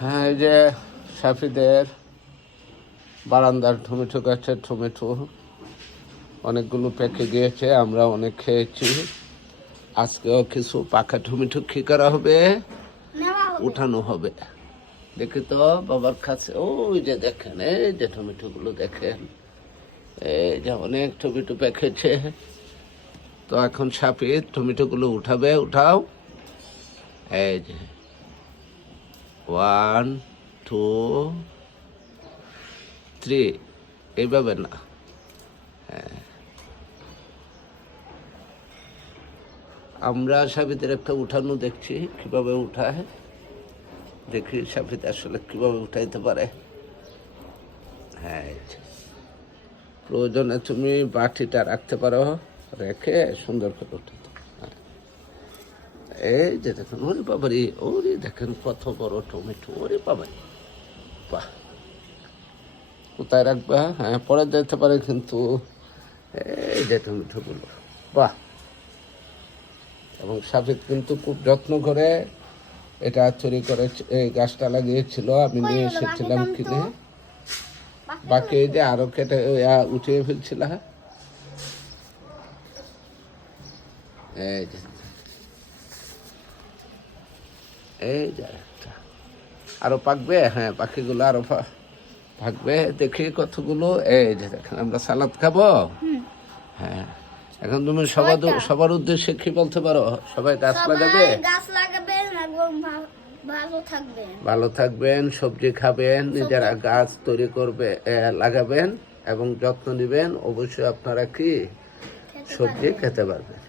হ্যাঁ, এই যে সাফিদের বারান্দার টমেটো গাছের টমেটো অনেকগুলো পেকে গিয়েছে, আমরা অনেক খেয়েছি। আজকেও কিছু পাকা টমেটো কি করা হবে, উঠানো হবে। দেখি তো বাবার কাছে, ওই যে দেখেন, এই যে টমেটোগুলো দেখেন, এই যে অনেক টমেটো পেকেছে। তো এখন সাফিদ টমেটোগুলো উঠাবে। উঠাও, এই যে 1 2 3, এইভাবে না। হ্যাঁ, আমরা সাফিদের একটা উঠানো দেখছি, কিভাবে উঠায় দেখি সাফিদ আসলে কিভাবে উঠাইতে পারে। হ্যাঁ, এই যে। প্রয়োজনে তুমি বাটিটা রাখতে পারো, রেখে সুন্দর করে উঠাতে। এই যে দেখুন, ওরে বাবারি, ওরে দেখেন কত বড় টমেটো, ওরে বাবারি, বাহ। কোথায় রাখবা? হ্যাঁ, পরে যেতে পারে, কিন্তু এই যে টমেটোগুলো, বাহ। এবং সাফিদ কিন্তু খুব যত্ন করে এটা তৈরি করে, এই গাছটা লাগিয়েছিল, আমি নিয়ে এসেছিলাম কিনে। বাকি এই যে আরো কেটে উঠিয়ে ফেলছিল। এই যে, এই যে একটা আরো পাকবে। হ্যাঁ, পাখিগুলো আরো পাকবে। দেখি কতগুলো। এই যে দেখেন, আমরা সালাদ খাবো। হ্যাঁ, এখন তুমি সবার উদ্দেশ্যে কি বলতে পারো? সবাই গাছ লাগাবে, ভালো থাকবেন, সবজি খাবেন, নিজেরা গাছ তৈরি করবে, লাগাবেন এবং যত্ন নেবেন। অবশ্যই আপনারা কি সবজি খেতে পারবেন।